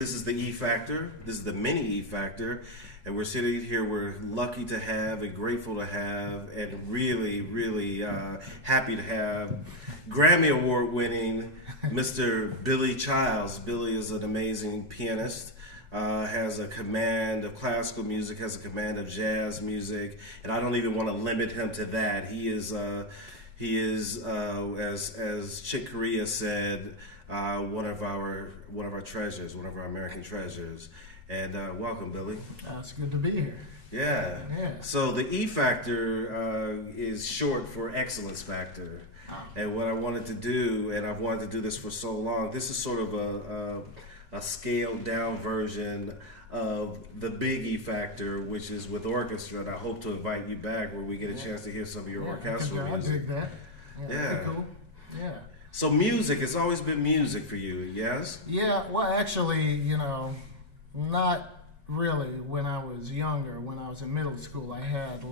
This is the eFactor. This is the mini eFactor. And we're sitting here, we're lucky to have and grateful to have and really happy to have Grammy Award winning Mr. Billy Childs. Billy is an amazing pianist, has a command of classical music, has a command of jazz music, and I don't even want to limit him to that. He is as Chick Corea said, one of our treasures, one of our American treasures. And welcome, Billy. It's good to be here. Yeah. So the eFactor is short for excellence factor. And what I wanted to do, and I've wanted to do this for so long, this is sort of a scaled down version of the big eFactor, which is with orchestra. And I hope to invite you back where we get a chance to hear some of your orchestral music. I dig that. Yeah. Cool. Yeah. So music, it's always been music for you, yes? Yeah, well, actually, not really. When I was younger, when I was in middle school, I had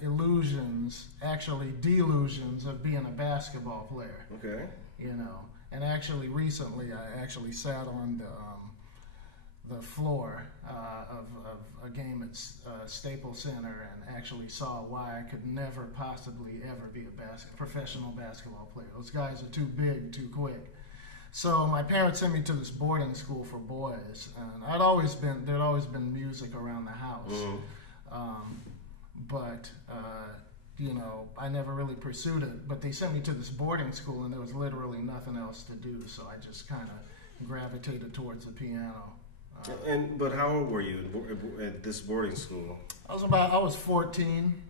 illusions, actually delusions of being a basketball player. Okay. And actually recently I actually sat on the floor of a game at Staples Center and actually saw why I could never possibly ever be a professional basketball player. Those guys are too big, too quick. So my parents sent me to this boarding school for boys, and there'd always been music around the house. Mm-hmm. But I never really pursued it. But they sent me to this boarding school, and there was literally nothing else to do, so I just kind of gravitated towards the piano. But how old were you at this boarding school? I was 14.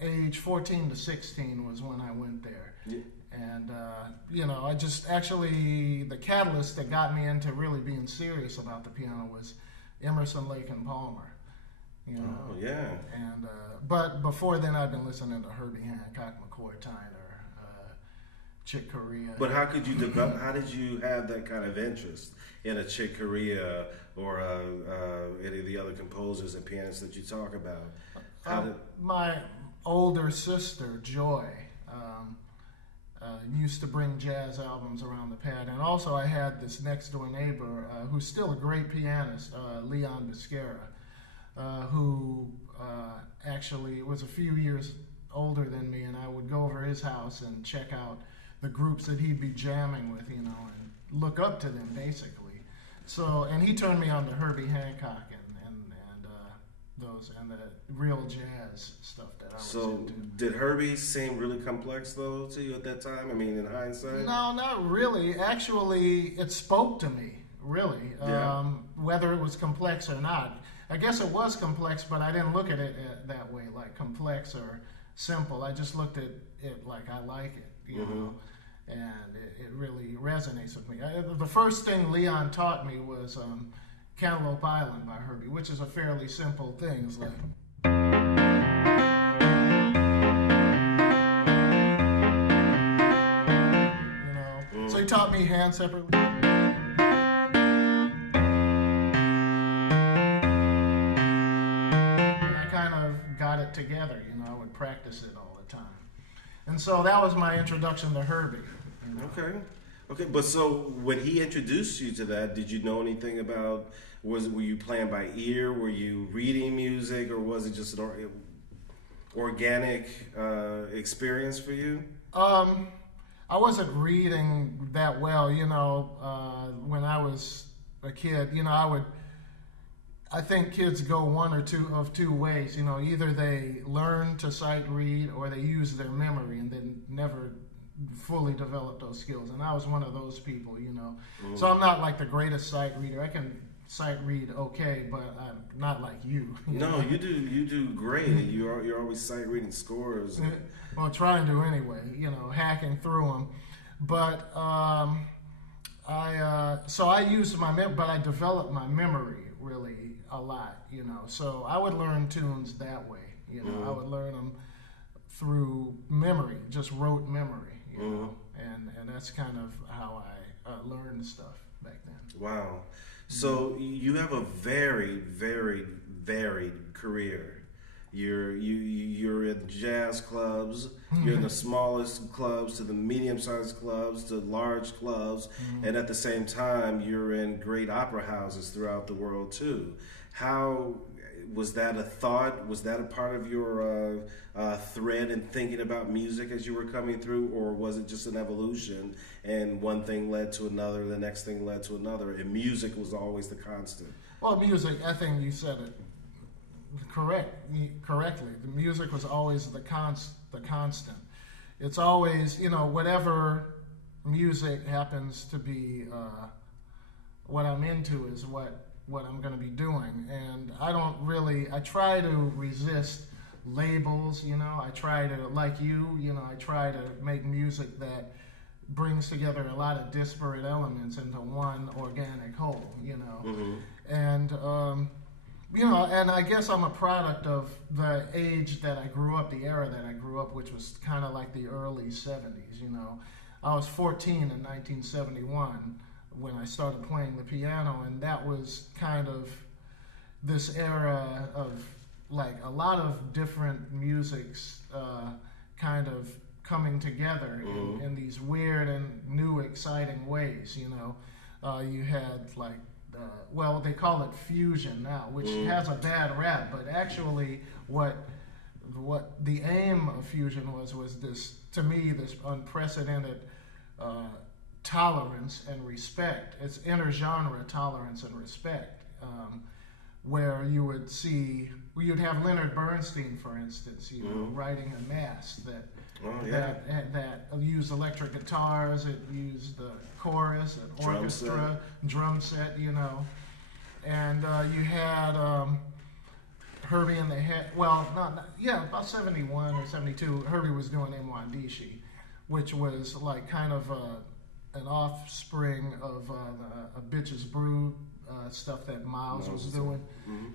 Age 14 to 16 was when I went there. Yeah. And, I just actually, the catalyst that got me into really being serious about the piano was Emerson, Lake and Palmer. Oh, yeah. And, but before then I'd been listening to Herbie Hancock, McCoy Tyner, Chick Corea. But how could you develop, how did you have that kind of interest in a Chick Corea or any of the other composers and pianists that you talk about? My older sister, Joy, used to bring jazz albums around the pad. And also I had this next door neighbor who's still a great pianist, Leon Biscara, who actually was a few years older than me, and I would go over his house and check out the groups that he'd be jamming with, and look up to them basically. So, and he turned me on to Herbie Hancock and the real jazz stuff that I was into. So, did Herbie seem really complex though to you at that time? I mean, in hindsight? No, not really. Actually, it spoke to me, really. Yeah. Whether it was complex or not. I guess it was complex, but I didn't look at it that way, like complex or simple. I just looked at it like I like it, you know, and it really resonates with me. The first thing Leon taught me was Cantaloupe Island by Herbie, which is a fairly simple thing. It's like... So he taught me hand separately. Got it together, I would practice it all the time. And so that was my introduction to Herbie. Okay, but so when he introduced you to that, did you know anything about, were you playing by ear, were you reading music, or was it just an organic experience for you? I wasn't reading that well, when I was a kid, I think kids go one or two ways. Either they learn to sight read or they use their memory and then never fully develop those skills. And I was one of those people, So I'm not like the greatest sight reader. I can sight read okay, but I'm not like you. No, you do great. You're always sight reading scores. Well, trying to anyway. Hacking through them. But so I used but I developed my memory really a lot, So I would learn tunes that way, I would learn them through memory, just rote memory, and that's kind of how I learned stuff back then. Wow. So you have a very, very varied career. You're in jazz clubs. You're in the smallest clubs to the medium-sized clubs to large clubs, and at the same time, you're in great opera houses throughout the world too. How was that a thought? Was that a part of your thread in thinking about music as you were coming through, or was it just an evolution and one thing led to another, the next thing led to another, and music was always the constant? Well, music, I think you said it correctly. The music was always the constant. It's always, whatever music happens to be what I'm into is what I'm going to be doing. And I try to resist labels, I try to, like I try to make music that brings together a lot of disparate elements into one organic whole, And, and I guess I'm a product of the age that I grew up, the era that I grew up, which was kind of like the early 70s, I was 14 in 1971 when I started playing the piano, and that was kind of this era of like a lot of different musics kind of coming together in these weird and new exciting ways, you had like they call it fusion now, which has a bad rap, but actually what the aim of fusion was this, to me, this unprecedented tolerance and respect. It's intergenre tolerance and respect, where you'd have Leonard Bernstein, for instance, writing a mass that used electric guitars, it used the chorus, an orchestra, drum set, and you had Herbie and the Head. Well, about 71 or 72. Herbie was doing Mwandishi, which was like kind of an offspring of a Bitch's Brew stuff that Miles was doing,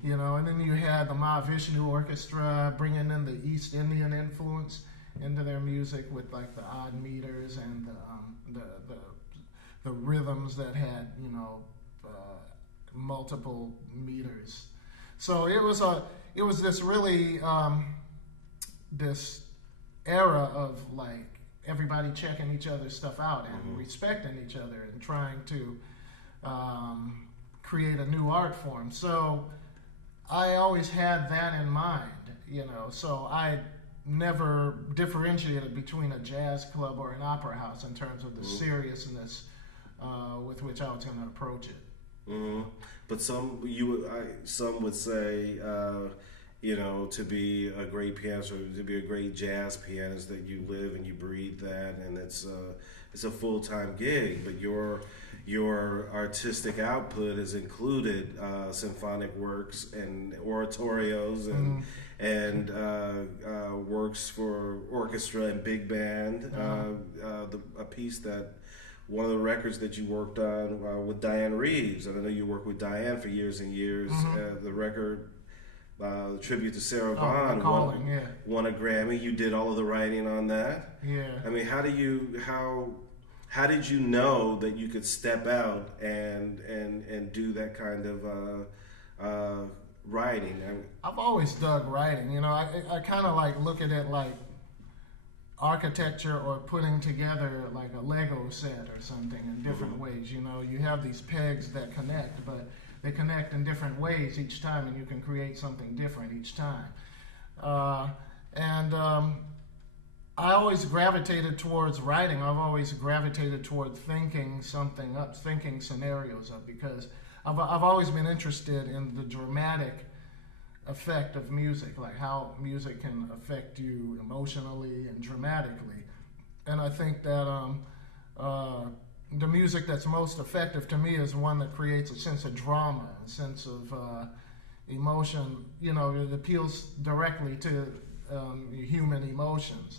and then you had the Mahavishnu Orchestra bringing in the East Indian influence into their music with like the odd meters and the rhythms that had multiple meters. So it was this really this era of like everybody checking each other's stuff out and respecting each other and trying to create a new art form. So I always had that in mind, so I never differentiated between a jazz club or an opera house in terms of the seriousness with which I was going to approach it. But some would say, to be a great pianist or to be a great jazz pianist, that you live and you breathe that, and it's a full-time gig. But your artistic output has included symphonic works and oratorios and works for orchestra and big band. A piece that. One of the records that you worked on with Diane Reeves, and I know you worked with Diane for years and years. The record, the tribute to Sarah Vaughan, won a Grammy. You did all of the writing on that. Yeah. I mean, how did you know that you could step out and do that kind of writing? I've always dug writing. I kind of like look at it like architecture or putting together like a Lego set or something in different ways. You have these pegs that connect, but they connect in different ways each time, and you can create something different each time. I always gravitated towards writing. I've always gravitated toward thinking something up, thinking scenarios up, because I've always been interested in the dramatic effect of music, like how music can affect you emotionally and dramatically. And I think that the music that's most effective to me is one that creates a sense of drama, a sense of emotion, it appeals directly to human emotions.